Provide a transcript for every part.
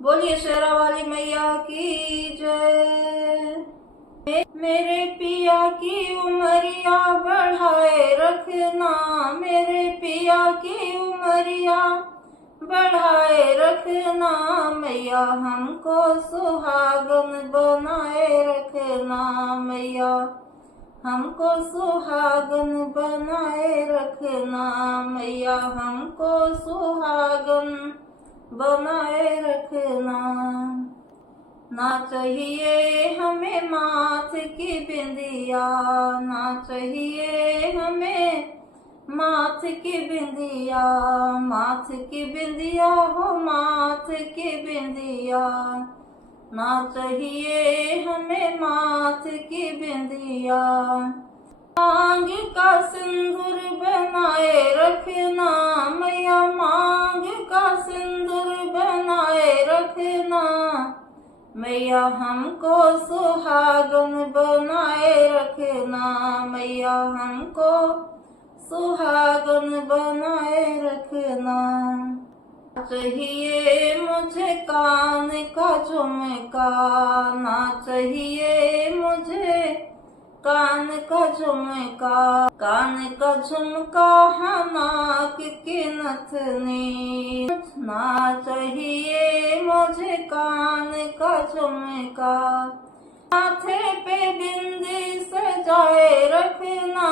बोलिए शेरा वाली मैया की जय। मेरे पिया की उमरिया बढ़ाए रखना, मेरे पिया की उमरिया बढ़ाए रखना, मैया हमको सुहागन बनाए रखना, मैया हमको सुहागन बनाए रखना, मैया हमको सुहागन बनाए रखना। ना चाहिए हमें माथ की बिंदिया, ना चाहिए हमें माथ की बिंदिया, माथ की बिंदिया हो माथ की बिंदिया, ना चाहिए हमें माथ की बिंदिया। मांग का सिंदूर बनाए रखना, मैया मांग का सिंदूर बनाए रखना, मैया हमको सुहागन बनाए रखना, मैया हमको सुहागन बनाए रखना। चाहिए मुझे कान का झुमका, ना चाहिए मुझे कान का झुमका, कान का झुमका नाक की नथनी, ना चाहिए मुझे कान का झुमका। माथे पे बिंदी सजाए रखना,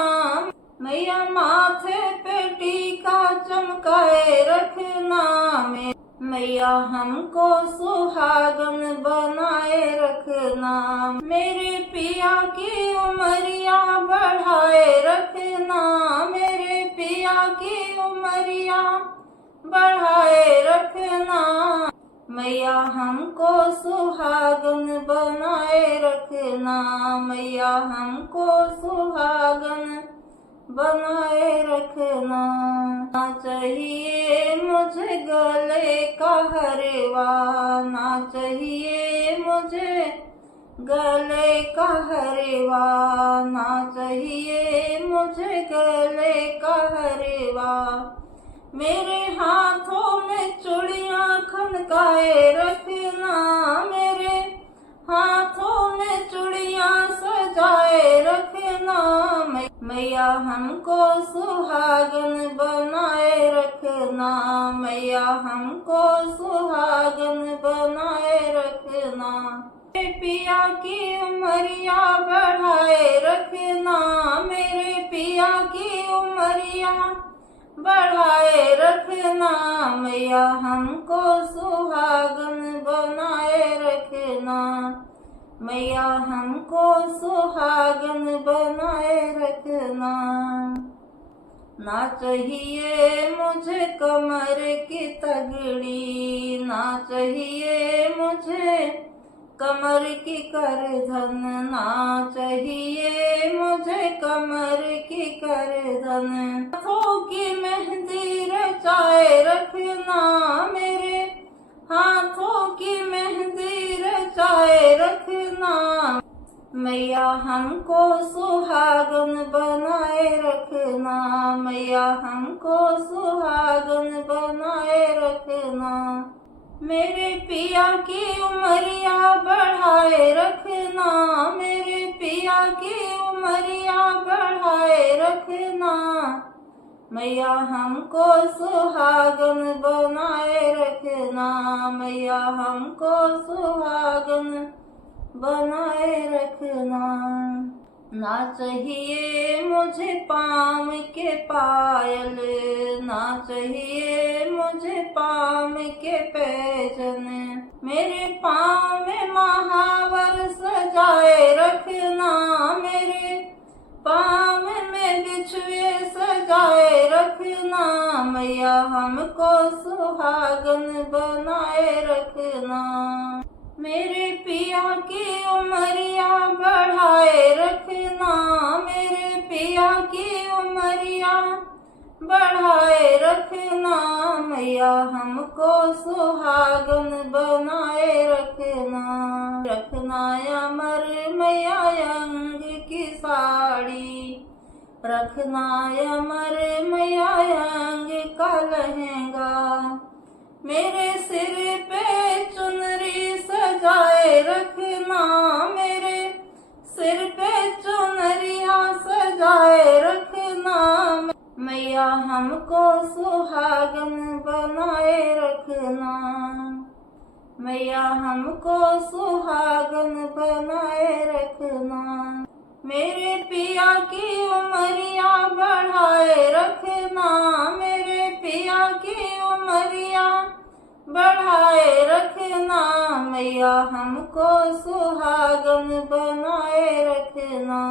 मैया माथे पे टीका चमकाए रखना, मैया हमको सुहागन बनाए रखना। मेरे पिया की उमरिया बढ़ाए रखना, मेरे पिया की उमरिया बढ़ाए रखना, मैया हमको सुहागन बनाए रखना, मैया हमको सुहागन बनाए रखना। ना चाहिए मुझे गले का हरवा, ना चाहिए मुझे गले का हरवा, ना चाहिए मुझे गले का हरवा। मेरे हाथों में चूड़ियां खनकाए रखना, मेरे हाथों में चूड़ियां सजाए रखना, मैया हमको सुहागन बनाए रखना, मैया हमको सुहागन बनाए रखना। मेरे पिया की उमरिया बढ़ाए रखना, मेरे पिया की उमरिया बढ़ाए रखना, मैया हमको सुहागन बनाए रखना, मैया हमको सुहागन बनाए रखना। ना चाहिए मुझे कमर की तगड़ी, ना चाहिए मुझे कमर की करधन, ना चाहिए मुझे कमर की करधन। हाथों की मेहंदी रचाए रखना, मेरे हाथों की मेहंदी रचाए रखना, मैया हमको सुहागन बनाए रखना, मैया हमको सुहागन बनाए रखना। मेरे पिया की उमरिया बढ़ाए रखना, मेरे पिया की उमरिया बढ़ाए रखना, मैया हमको सुहागन बनाए रखना, मैया हमको सुहागन बनाए रखना। ना चाहिए मुझे पाम के पायल, ना चाहिए मुझे पाम के पैजन, मेरे पाँव में महावर सजाए रखना, मेरे पाँव में बिछुए सजाए रखना, मैया हमको सुहागन बनाए रखना। मेरे पिया की उमरिया बढ़ाए रखना, मेरे पिया की उमरिया बढ़ाए रखना, मैया हमको सुहागन बनाए रखना। रखना अमर मैया अंग की साड़ी, रखना अमर मैया अंग का लहंगा, मेरे सिर पे चुन हमको सुहागन बनाए रखना, मैया हमको सुहागन बनाए रखना। मेरे पिया की उमरिया बढ़ाए रखना, मेरे पिया की उमरिया बढ़ाए रखना, मैया हमको सुहागन बनाए रखना।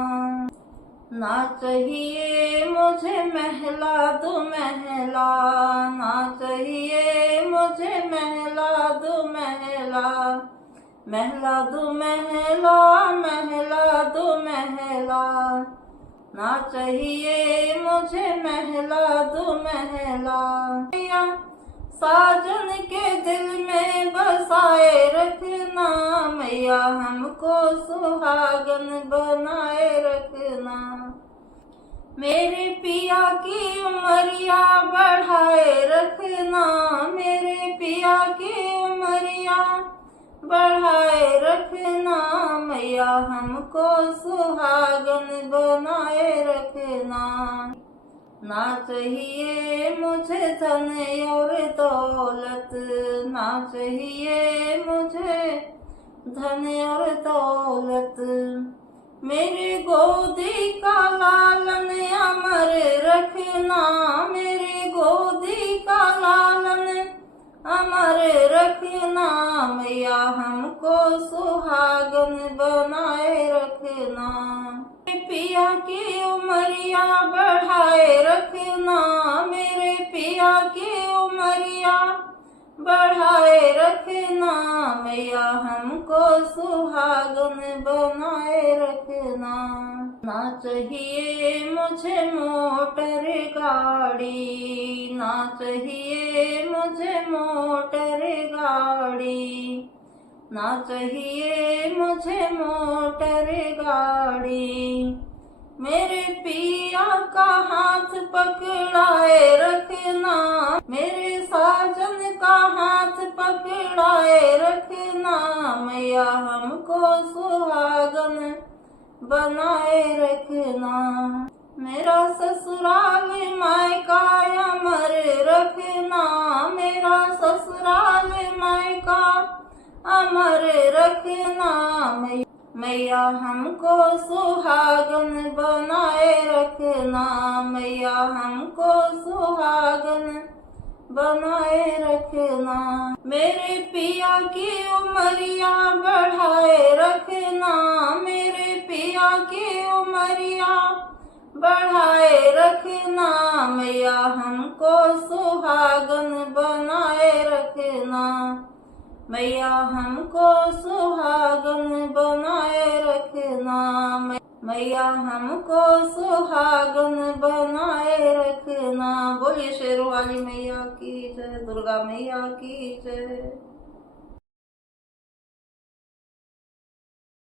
ना चाहिए मुझे महला दो महला, ना चाहिए मुझे महला दो महला, महला दो महला, महला दो महला। ना चाहिए मुझे महला दो महला, साजन के दिल में बसाए रखना, मैया हमको सुहागन बनाए रखना। मेरे पिया की उमरिया बढ़ाए रखना, मेरे पिया की उमरिया बढ़ाए रखना, मैया हमको सुहागन बनाए रखना। ना चाहिए मुझे धन और दौलत, ना चाहिए मुझे धन और दौलत, मेरे गोदी का लालन अमर रखना, मेरे गोदी का लालन अमर रखना, मैया हमको सुहागन बनाए रखना। पिया की उमरिया बढ़ाए रखना, मेरे पिया की उमरिया बढ़ाए रखना, मैया हमको सुहागन बनाए रखना। ना चाहिए मुझे मोटर गाड़ी, ना चाहिए मुझे मोटर गाड़ी, ना चाहिए मुझे मोटर गाड़ी, मेरे पिया का हाथ पकड़ाए रखना, मेरे साजन का हाथ पकड़ाए रखना, मैया हमको सुहागन बनाए रखना। मेरा ससुराल मायका अमर रखना, मेरा ससुराल मायका अमर रखना, मैया हमको सुहागन बनाए रखना, मैया हमको सुहागन बनाए रखना। मेरे पिया की उमरिया बढ़ाए रखना, मेरे पिया की उमरिया बढ़ाए रखना, मैया हमको सुहागन बनाए रखना, मैया हमको सुहागन बनाए रखना, मैया हमको सुहागन बनाए रखना। बोलिए शेरों वाली मैया की जय, दुर्गा मैया की जय।